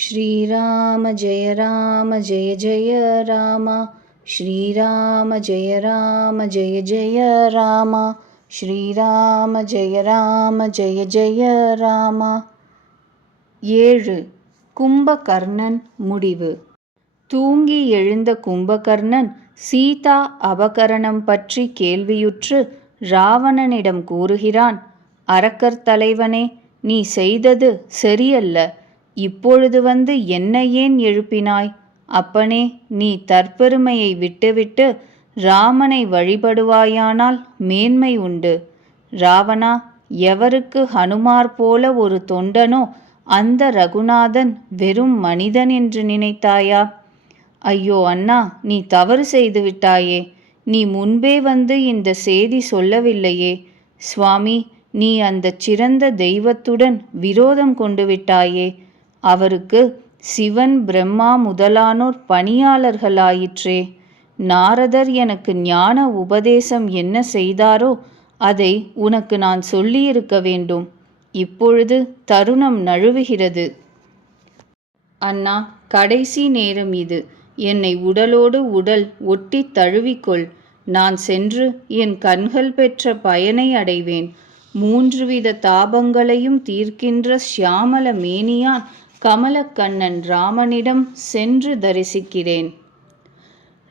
श्रीराम जय राम जय जय राम श्रीराम जय राम जय जय राम ஸ்ரீராம ஜெய ராம ஜெய ஜெய ராமா ஏழு கும்பகர்ணன் முடிவு தூங்கி எழுந்த கும்பகர்ணன் சீதா அபகரணம் பற்றி கேள்வியுற்று ராவணனிடம் கூறுகிறான் அரக்கர் தலைவனே நீ செய்தது சரியல்ல இப்பொழுது வந்து என்னை ஏன் எழுப்பினாய்? அப்பனே நீ தற்பெருமையை விட்டுவிட்டு ராமனை வழிபடுவாயானால் மேன்மை உண்டு. ராவணா எவருக்கு ஹனுமார் போல ஒரு தொண்டனோ அந்த ரகுநாதன் வெறும் மனிதன் என்று நினைத்தாயா? ஐயோ அண்ணா நீ தவறு செய்து விட்டாயே. நீ முன்பே வந்து இந்த செய்தி சொல்லவில்லையே. சுவாமி நீ அந்த சிறந்த தெய்வத்துடன் விரோதம் கொண்டு விட்டாயே. அவருக்கு சிவன் பிரம்மா முதலானோர் பணியாளர்களாயிற்றே. நாரதர் எனக்கு ஞான உபதேசம் என்ன செய்தாரோ அதை உனக்கு நான் சொல்லியிருக்க வேண்டும். இப்பொழுது தருணம் நழுவுகிறது. அண்ணா கடைசி நேரம் இது. என்னை உடலோடு உடல் ஒட்டி தழுவிக்கொள். நான் சென்று என் கண்கள் பெற்ற பயனை அடைவேன். மூன்று வித தாபங்களையும் தீர்க்கின்ற சியாமல மேனியான் கமலக்கண்ணன் ராமனிடம் சென்று தரிசிக்கிறேன்.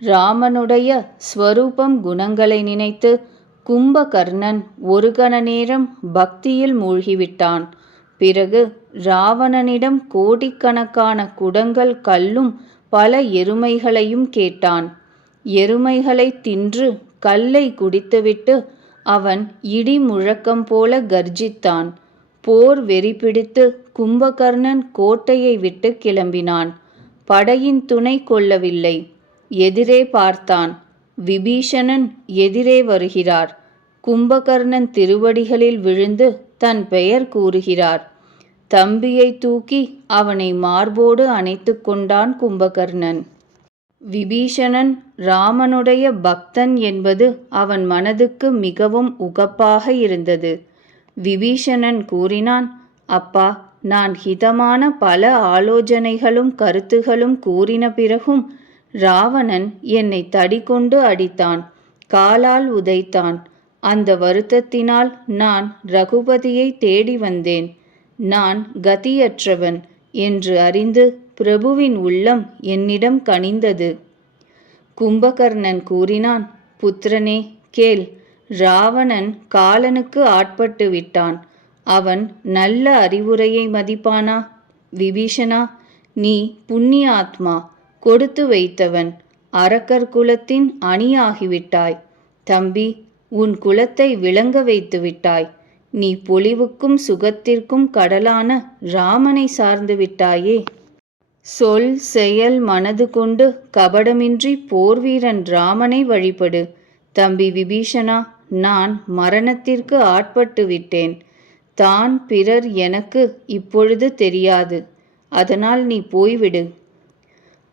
ராமனுடைய ஸ்வரூபம் குணங்களை நினைத்து கும்பகர்ணன் ஒரு கண நேரம் பக்தியில் மூழ்கிவிட்டான். பிறகு ராவணனிடம் கோடிக்கணக்கான குடங்கள் கல்லும் பல எருமைகளையும் கேட்டான். எருமைகளை தின்று கல்லை குடித்துவிட்டு அவன் இடி முழக்கம் போல கர்ஜித்தான். போர் வெறி பிடித்து கும்பகர்ணன் கோட்டையை விட்டு கிளம்பினான். படையின் துணை கொள்ளவில்லை. எதிரே பார்த்தான். விபீஷணன் எதிரே வருகிறார். கும்பகர்ணன் திருவடிகளில் விழுந்து தன் பெயர் கூறுகிறார். தம்பியை தூக்கி அவனை மார்போடு அணைத்து கொண்டான் கும்பகர்ணன். விபீஷணன் ராமனுடைய பக்தன் என்பது அவன் மனதுக்கு மிகவும் உகப்பாக இருந்தது. விபீஷணன் கூறினான் அப்பா நான் ஹிதமான பல ஆலோசனைகளும் கருத்துகளும் கூறின பிறகும் ராவணன் என்னை தடிகொண்டு அடித்தான் காலால் உதைத்தான். அந்த வருத்தத்தினால் நான் ரகுபதியை தேடி வந்தேன். நான் கதியற்றவன் என்று அறிந்து பிரபுவின் உள்ளம் என்னிடம் கனிந்தது. கும்பகர்ணன் கூறினான் புத்திரனே கேள் ராவணன் காலனுக்கு ஆட்பட்டு விட்டான். அவன் நல்ல அறிவுரையை மதிப்பானா? விபீஷணா நீ புண்ணிய ஆத்மா கொடுத்து வைத்தவன் அரக்கர் குலத்தின் அணியாகிவிட்டாய். தம்பி உன் குலத்தை விளங்க வைத்து விட்டாய். நீ பொலிவுக்கும் சுகத்திற்கும் கடலான ராமனை சார்ந்து விட்டாயே. சொல் செயல் மனது கொண்டு கபடமின்றி போர்வீரன் ராமனை வழிபடு. தம்பி விபீஷணா நான் மரணத்திற்கு ஆட்பட்டு விட்டேன். தான் பிறர் எனக்கு இப்பொழுது தெரியாது. அதனால் நீ போய்விடு.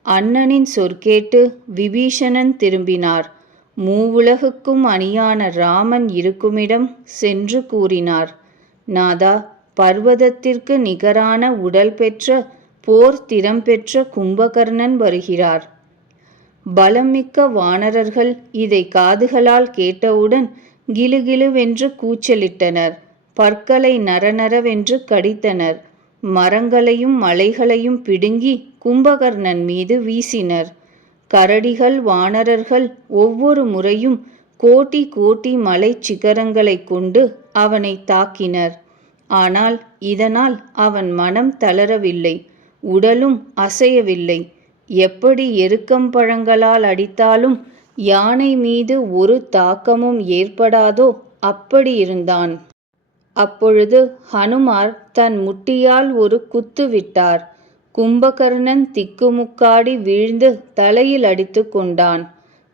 அண்ணனின் சொற்கேட்டு விபீஷணன் திரும்பினார். மூவுலகுக்கும் அணியான ராமன் இருக்குமிடம் சென்று கூறினார். நாதா பர்வதத்திற்கு நிகரான உடல் பெற்ற போர் திறம் பெற்ற கும்பகர்ணன் வருகிறார். பலமிக்க வானரர்கள் இதை காதுகளால் கேட்டவுடன் கிலுகிலுவென்று கூச்சலிட்டனர். பற்களை நரநரவென்று கடித்தனர். மரங்களையும் மலைகளையும் பிடுங்கி கும்பகர்ணன் மீது வீசினர். கரடிகள் வானரர்கள் ஒவ்வொரு முறையும் கோட்டி கோட்டி மலை சிகரங்களைக் கொண்டு அவனை தாக்கினர். ஆனால் இதனால் அவன் மனம் தளரவில்லை உடலும் அசையவில்லை. எப்படி எருக்கம் பழங்களால் அடித்தாலும் யானை மீது ஒரு தாக்கமும் ஏற்படாதோ? அப்படி இருந்தான். அப்பொழுது ஹனுமார் தன் முட்டியால் ஒரு குத்து விட்டார். கும்பகர்ணன் திக்குமுக்காடி வீழ்ந்து தலையில் அடித்து கொண்டான்.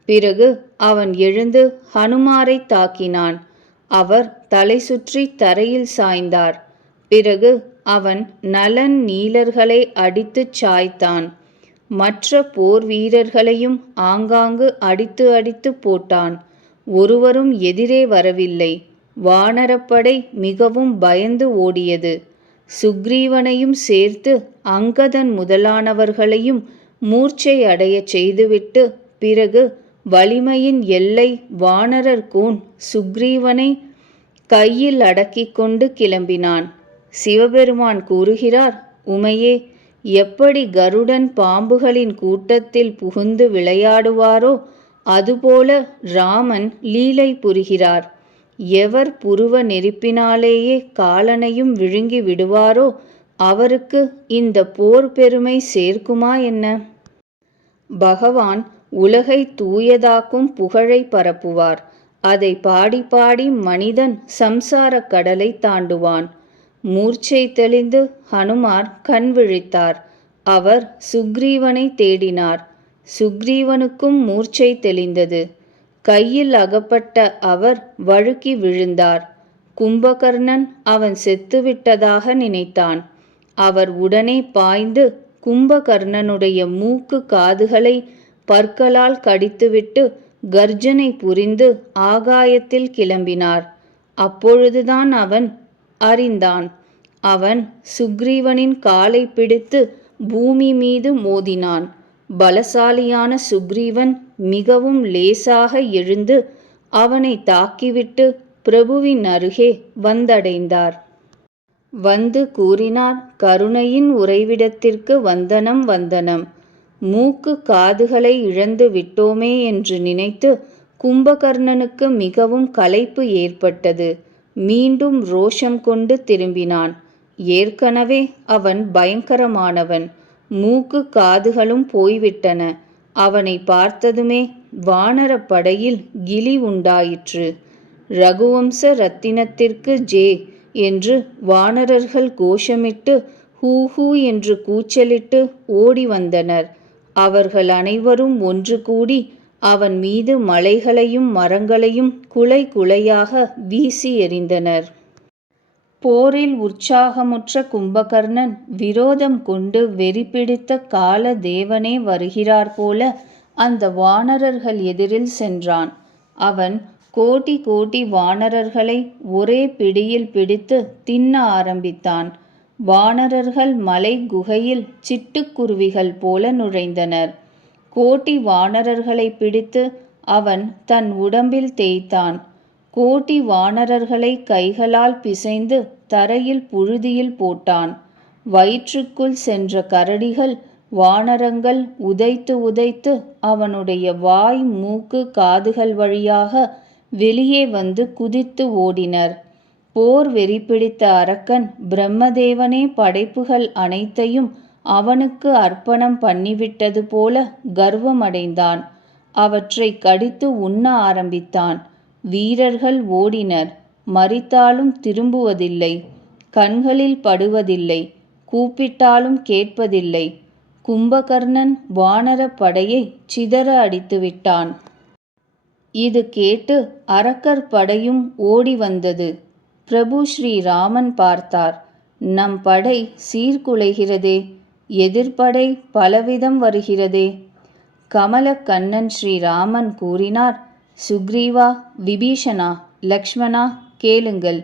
பிறகு அவன் எழுந்து ஹனுமாரை தாக்கினான். அவர் தலை சுற்றி தரையில் சாய்ந்தார். பிறகு அவன் நலன் நீலர்களை அடித்துச் சாய்த்தான். மற்ற போர் வீரர்களையும் ஆங்காங்கு அடித்து அடித்து போட்டான். ஒருவரும் எதிரே வரவில்லை. வானரப்படை மிகவும் பயந்து ஓடியது. சுக்ரீவனையும் சேர்த்து அங்கதன் முதலானவர்களையும் மூர்ச்சை அடையச் செய்துவிட்டு பிறகு வலிமையின் எல்லை வானரர் கூன் சுக்ரீவனை கையில் அடக்கிக் கொண்டு கிளம்பினான். சிவபெருமான் கூறுகிறார் உமையே எப்படி கருடன் பாம்புகளின் கூட்டத்தில் புகுந்து விளையாடுவாரோ அதுபோல ராமன் லீலை புரிகிறார். எவர் புருவ நெருப்பினாலேயே காலனையும் விழுங்கி விடுவாரோ அவருக்கு இந்த போர் பெருமை சேர்க்குமா என்ன? பகவான் உலகை தூயதாக்கும் புகழை பரப்புவார். அதை பாடி பாடி மனிதன் சம்சார கடலை தாண்டுவான். மூர்ச்சை தெளிந்து ஹனுமார் கண் விழித்தார். அவர் சுக்ரீவனை தேடினார். சுக்ரீவனுக்கும் மூர்ச்சை தெளிந்தது. கையில் அகப்பட்ட அவர் வழுக்கி விழுந்தார். கும்பகர்ணன் அவன் செத்துவிட்டதாக நினைத்தான். அவர் உடனே பாய்ந்து கும்பகர்ணனுடைய மூக்கு காதுகளை பற்களால் கடித்துவிட்டு கர்ஜனை புரிந்து ஆகாயத்தில் கிளம்பினார். அப்பொழுதுதான் அவன் அறிந்தான். அவன் சுக்ரீவனின் காலை பிடித்து பூமி மீது மோதினான். பலசாலியான சுக்ரீவன் மிகவும் லேசாக எழுந்து அவனை தாக்கிவிட்டு பிரபுவின் அருகே வந்தடைந்தார். வந்து கூறினார் கருணையின் உறைவிடத்திற்கு வந்தனம் வந்தனம். மூக்கு காதுகளை இழந்து விட்டோமே என்று நினைத்து கும்பகர்ணனுக்கு மிகவும் களைப்பு ஏற்பட்டது. மீண்டும் ரோஷம் கொண்டு திரும்பினான். ஏற்கனவே அவன் பயங்கரமானவன். மூக்கு காதுகளும் போய்விட்டன. அவனை பார்த்ததுமே வானரப்படையில் கிலி கிளி உண்டாயிற்று. ரகுவம்ச ரத்தினத்திற்கு ஜே என்று வானரர்கள் கோஷமிட்டு ஹூ ஹூ என்று கூச்சலிட்டு ஓடி வந்தனர். அவர்கள் அனைவரும் ஒன்று கூடி அவன் மீது மலைகளையும் மரங்களையும் குலை குலையாக வீசி எறிந்தனர். போரில் உற்சாகமுற்ற கும்பகர்ணன் விரோதம் கொண்டு வெறி பிடித்த கால தேவனே வருகிறார் போல அந்த வானரர்கள் எதிரில் சென்றான். அவன் கோட்டி கோட்டி வானரர்களை ஒரே பிடியில் பிடித்து தின்ன ஆரம்பித்தான். வானரர்கள் மலை குகையில் சிட்டுக்குருவிகள் போல நுழைந்தனர். கோட்டி வானரர்களை பிடித்து அவன் தன் உடம்பில் தேய்த்தான். கோட்டி வானரர்களை கைகளால் பிசைந்து தரையில் புழுதியில் போட்டான். வயிற்றுக்குள் சென்ற கரடிகள் வானரங்கள் உதைத்து உதைத்து அவனுடைய வாய் மூக்கு காதுகள் வழியாக வெளியே வந்து குதித்து ஓடினர். போர் வெறி பிடித்த அரக்கன் பிரம்மதேவனே படைப்புகள் அனைத்தையும் அவனுக்கு அர்ப்பணம் பண்ணிவிட்டது போல கர்வமடைந்தான். அவற்றை கடித்து உண்ண ஆரம்பித்தான். வீரர்கள் ஓடினர். மறித்தாலும் திரும்புவதில்லை. கண்களில் படுவதில்லை. கூப்பிட்டாலும் கேட்பதில்லை. கும்பகர்ணன் வானரப் படையை சிதற அடித்துவிட்டான். இது கேட்டு அரக்கர் படையும் ஓடி வந்தது. பிரபு ஸ்ரீராமன் பார்த்தார். நம் படை சீர்குலைகிறதே. எதிர்ப்படை பலவிதம் வருகிறதே. கமலக்கண்ணன் ஸ்ரீராமன் கூறினார். சுக்ரீவா விபீஷணா லக்ஷ்மணா கேளுங்கள்.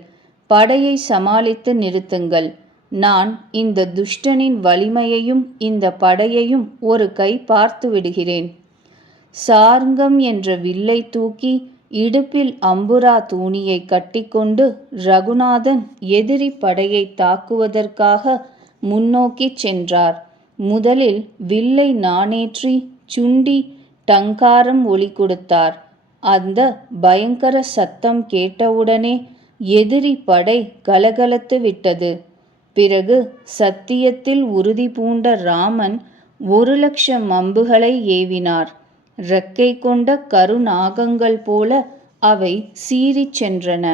படையை சமாளித்து நிறுத்துங்கள். நான் இந்த துஷ்டனின் வலிமையையும் இந்த படையையும் ஒரு கை பார்த்து விடுகிறேன். சார்ங்கம் என்ற வில்லை தூக்கி இடுப்பில் அம்புரா தூணியை கட்டிக்கொண்டு ரகுநாதன் எதிரி படையை தாக்குவதற்காக முன்னோக்கிச் சென்றார். முதலில் வில்லை நாணேற்றி சுண்டி டங்காரம் ஒலி கொடுத்தார். அந்த பயங்கர சத்தம் கேட்டவுடனே எதிரி படை கலகலத்து விட்டது. பிறகு சத்தியத்தில் உறுதி பூண்ட ராமன் ஒரு லட்சம் அம்புகளை ஏவினார். இறக்கை கொண்ட கருநாகங்கள் போல அவை சீறிச் சென்றன.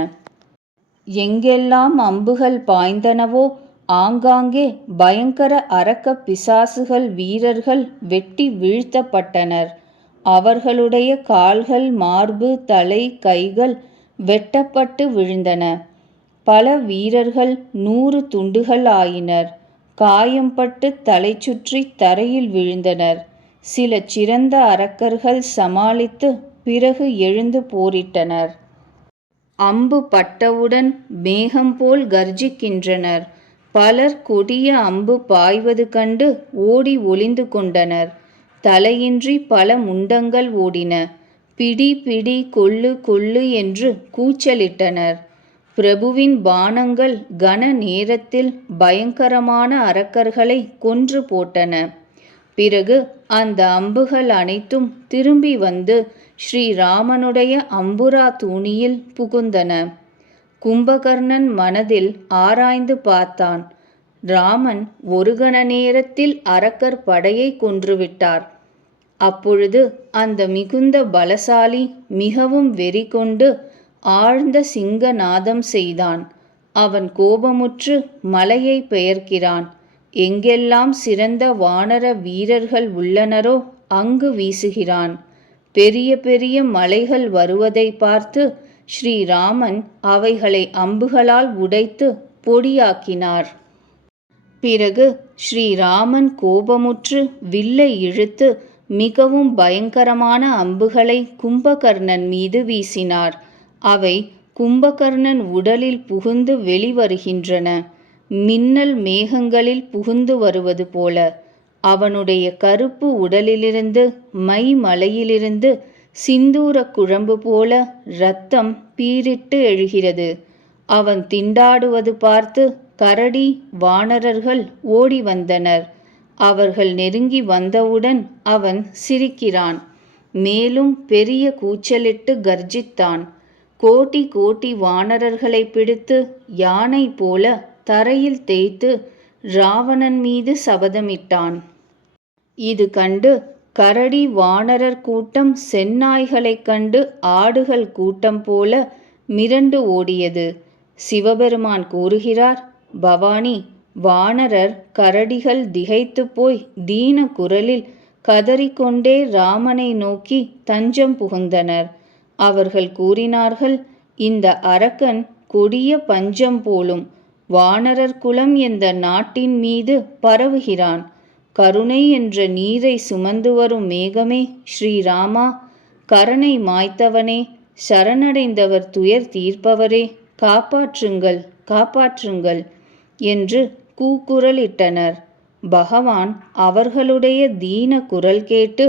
எங்கெல்லாம் அம்புகள் பாய்ந்தனவோ ஆங்காங்கே பயங்கர அரக்க பிசாசுகள் வீரர்கள் வெட்டி வீழ்த்தப்பட்டனர். அவர்களுடைய கால்கள் மார்பு தலை கைகள் வெட்டப்பட்டு விழுந்தன. பல வீரர்கள் நூறு துண்டுகள் ஆயினர் காயம்பட்டு தலை சுற்றி தரையில் விழுந்தனர். சில சிறந்த அரக்கர்கள் சமாளித்து பிறகு எழுந்து போரிட்டனர். அம்பு பட்டவுடன் மேகம் போல் கர்ஜிக்கின்றனர். பலர் கொடிய அம்பு பாய்வது கண்டு ஓடி ஒளிந்து கொண்டனர். தலையின்றி பல முண்டங்கள் ஓடின. பிடி பிடி கொள்ளு கொள்ளு என்று கூச்சலிட்டனர். பிரபுவின் பானங்கள் கன நேரத்தில் பயங்கரமான அரக்கர்களை கொன்று போட்டன. பிறகு அந்த அம்புகள் அனைத்தும் திரும்பி வந்து ஸ்ரீராமனுடைய அம்புரா தூணியில் புகுந்தன. கும்பகர்ணன் மனதில் ஆராய்ந்து பார்த்தான். ராமன் ஒரு கண நேரத்தில் அரக்கர் படையை கொன்றுவிட்டார். அப்பொழுது அந்த மிகுந்த பலசாலி மிகவும் வெறி கொண்டு ஆழ்ந்த சிங்க நாதம் செய்தான். அவன் கோபமுற்று மலையை பெயர்க்கிறான். எங்கெல்லாம் சிறந்த வானர வீரர்கள் உள்ளனரோ அங்கு வீசுகிறான். பெரிய பெரிய மலைகள் வருவதை பார்த்து ஸ்ரீராமன் அவைகளை அம்புகளால் உடைத்து பொடியாக்கினார். பிறகு ஸ்ரீராமன் கோபமுற்று வில்லை இழுத்து மிகவும் பயங்கரமான அம்புகளை கும்பகர்ணன் மீது வீசினார். அவை கும்பகர்ணன் உடலில் புகுந்து வெளிவருகின்றன. மின்னல் மேகங்களில் புகுந்து வருவது போல. அவனுடைய கருப்பு உடலிலிருந்து மை மலையிலிருந்து சிந்தூர குழம்பு போல இரத்தம் பீரிட்டு எழுகிறது. அவன் திண்டாடுவது பார்த்து கரடி வானரர்கள் ஓடி வந்தனர். அவர்கள் நெருங்கி வந்தவுடன் அவன் சிரிக்கிறான். மேலும் பெரிய கூச்சலிட்டு கர்ஜித்தான். கோட்டி கோட்டி வானரர்களை பிடித்து யானை போல தரையில் தேய்த்து ராவணன் மீது சபதமிட்டான். இது கண்டு கரடி வானரர் கூட்டம் செந்நாய்களைக் கண்டு ஆடுகள் கூட்டம் போல மிரண்டு ஓடியது. சிவபெருமான் கூறுகிறார் பவானி வானரர் கரடிகள் திகைத்து போய் தீன குரலில் கதறிக்கொண்டே ராமனை நோக்கி தஞ்சம் புகுந்தனர். அவர்கள் கூறினார்கள் இந்த அரக்கன் கொடிய பஞ்சம் போலும் வானரர் குலம் எந்த நாட்டின் மீது பரவுகிறான். கருணை என்ற நீரை சுமந்து வரும் மேகமே ஸ்ரீராமா. கரணை மாய்த்தவனே சரணடைந்தவர் துயர் தீர்ப்பவரே. காப்பாற்றுங்கள் காப்பாற்றுங்கள். என்று கூக்குரலிட்டனர். பகவான் அவர்களுடைய தீன குரல் கேட்டு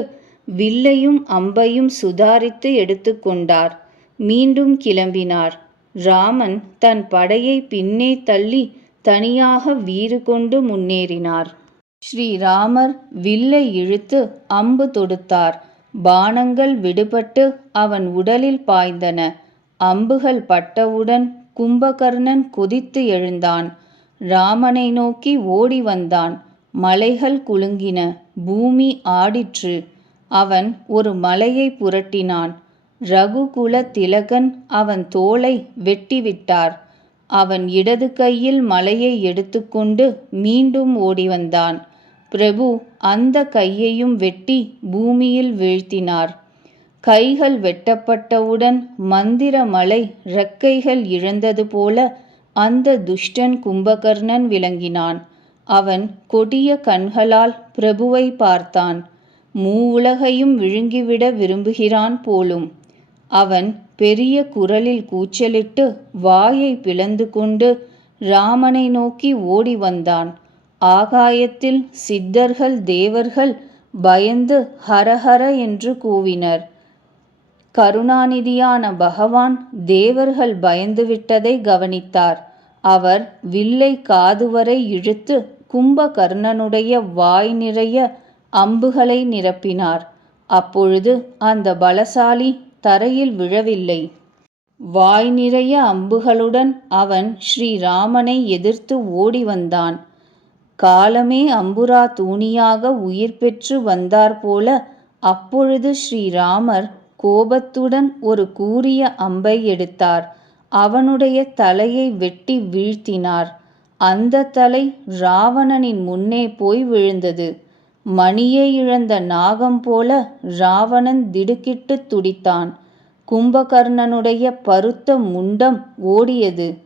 வில்லையும் அம்பையும் சுதாரித்து எடுத்துக்கொண்டார் மீண்டும் கிளம்பினார். ராமன் தன் படையை பின்னே தள்ளி தனியாக வீறு கொண்டு முன்னேறினார். ஸ்ரீராமர் வில்லை இழுத்து அம்பு தொடுத்தார். பானங்கள் விடுபட்டு அவன் உடலில் பாய்ந்தன. அம்புகள் பட்டவுடன் கும்பகர்ணன் கொதித்து எழுந்தான். ராமனை நோக்கி ஓடி வந்தான். மலைகள் குலுங்கின. பூமி ஆடிற்று. அவன் ஒரு மலையை புரட்டினான். ரகுகுல திலகன் அவன் தோலை வெட்டிவிட்டார். அவன் இடது கையில் மலையை எடுத்துக்கொண்டு மீண்டும் ஓடி வந்தான். பிரபு அந்த கையையும் வெட்டி பூமியில் வீழ்த்தினார். கைகள் வெட்டப்பட்டவுடன் மந்திர மலை இறக்கைகள் இழந்தது போல அந்த துஷ்டன் கும்பகர்ணன் விளங்கினான். அவன் கொடிய கண்களால் பிரபுவை பார்த்தான். மூவுலகையும் விழுங்கிவிட விரும்புகிறான் போலும். அவன் பெரிய குரலில் கூச்சலிட்டு வாயை பிளந்து கொண்டு ராமனை நோக்கி ஓடி வந்தான். ஆகாயத்தில் சித்தர்கள் தேவர்கள் பயந்து ஹரஹர என்று கூவினர். கருணாநிதியான பகவான் தேவர்கள் பயந்துவிட்டதை கவனித்தார். அவர் வில்லை காதுவரை இழுத்து கும்பகர்ணனுடைய வாய் நிறைய அம்புகளை நிரப்பினார். அப்பொழுது அந்த பலசாலி தரையில் விழவில்லை. வாய் நிறைய அம்புகளுடன் அவன் ஸ்ரீராமனை எதிர்த்து ஓடி வந்தான். காலமே அம்புரா தூணியாக உயிர் பெற்று வந்தாற்போல அப்பொழுது ஸ்ரீராமர் கோபத்துடன் ஒரு கூரிய அம்பை எடுத்தார். அவனுடைய தலையை வெட்டி வீழ்த்தினார். அந்த தலை ராவணனின் முன்னே போய் விழுந்தது. மணியை இழந்த நாகம் போல ராவணன் திடுக்கிட்டுத் துடித்தான். கும்பகர்ணனுடைய பருத்த முண்டம் ஓடியது.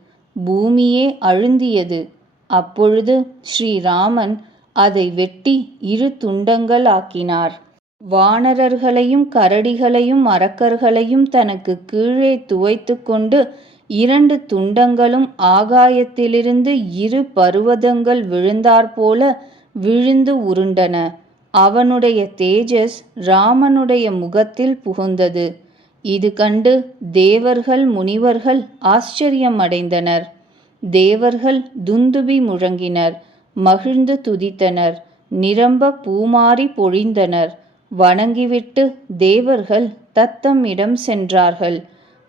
பூமியே அழுந்தியது. அப்பொழுது ஸ்ரீராமன் அதை வெட்டி இரு துண்டங்கள் ஆக்கினார். வானரர்களையும் கரடிகளையும் அரக்கர்களையும் தனக்கு கீழே துவைத்து கொண்டு இரண்டு துண்டங்களும் ஆகாயத்திலிருந்து இரு பருவதங்கள் விழுந்தாற்போல விழுந்து உருண்டன. அவனுடைய தேஜஸ் ராமனுடைய முகத்தில் புகுந்தது. இது கண்டு தேவர்கள் முனிவர்கள் ஆச்சரியமடைந்தனர். தேவர்கள் துந்துபி முழங்கினர் மகிழ்ந்து துதித்தனர் நிரம்ப பூமாரி பொழிந்தனர். வணங்கிவிட்டு தேவர்கள் தத்தம் இடம் சென்றார்கள்.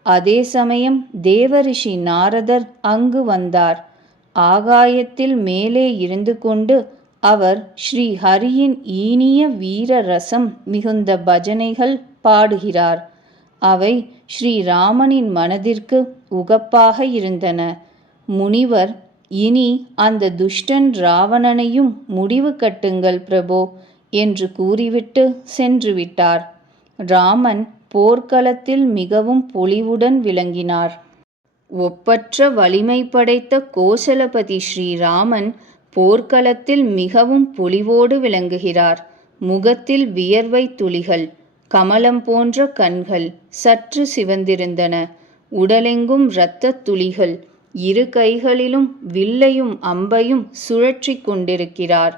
அதே சமயம் தேவரிஷி நாரதர் அங்கு வந்தார். ஆகாயத்தில் மேலே இருந்து கொண்டு அவர் ஸ்ரீ ஹரியின் ஈனிய வீர ரசம் மிகுந்த பஜனைகள் பாடுகிறார். அவை ஸ்ரீராமனின் மனதிற்கு உகப்பாக இருந்தன. முனிவர் இனி அந்த துஷ்டன் ராவணனையும் முடிவு கட்டுங்கள் பிரபோ என்று கூறிவிட்டு சென்றுவிட்டார். ராமன் போர்க்களத்தில் மிகவும் பொலிவுடன் விளங்கினார். ஒப்பற்ற வலிமை படைத்த கோசலபதி ஸ்ரீராமன் போர்க்களத்தில் மிகவும் பொலிவோடு விளங்குகிறார். முகத்தில் வியர்வை துளிகள் கமலம் போன்ற கண்கள் சற்று சிவந்திருந்தன. உடலெங்கும் இரத்தத் துளிகள் இரு கைகளிலும் வில்லையும் அம்பையும் சுழற்றி கொண்டிருக்கிறார்.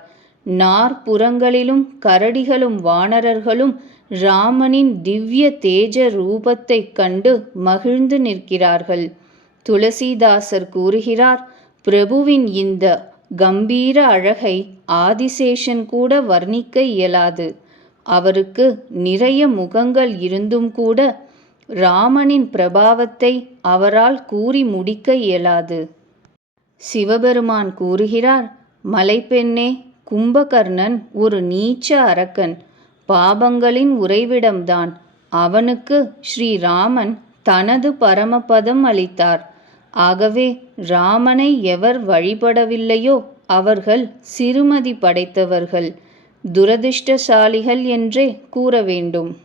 நாற்புறங்களிலும் கரடிகளும் வானரர்களும் ராமனின் திவ்ய தேஜ ரூபத்தைக் கண்டு மகிழ்ந்து நிற்கிறார்கள். துளசிதாசர் கூறுகிறார் பிரபுவின் இந்த கம்பீர அழகை ஆதிசேஷன் கூட வர்ணிக்க இயலாது. அவருக்கு நிறைய முகங்கள் இருந்தும் கூட ராமனின் பிரபாவத்தை அவரால் கூறி முடிக்க இயலாது சிவபெருமான் கூறுகிறார் மலைப்பெண்ணே கும்பகர்ணன் ஒரு நீச்ச அரக்கன். பாபங்களின் உறைவிடம்தான். அவனுக்கு ஸ்ரீராமன் தனது பரமபதம் அளித்தார். ஆகவே ராமனை எவர் வழிபடவில்லையோ அவர்கள் சிறுமதி படைத்தவர்கள். துரதிர்ஷ்டசாலிகள் என்றே கூற வேண்டும்.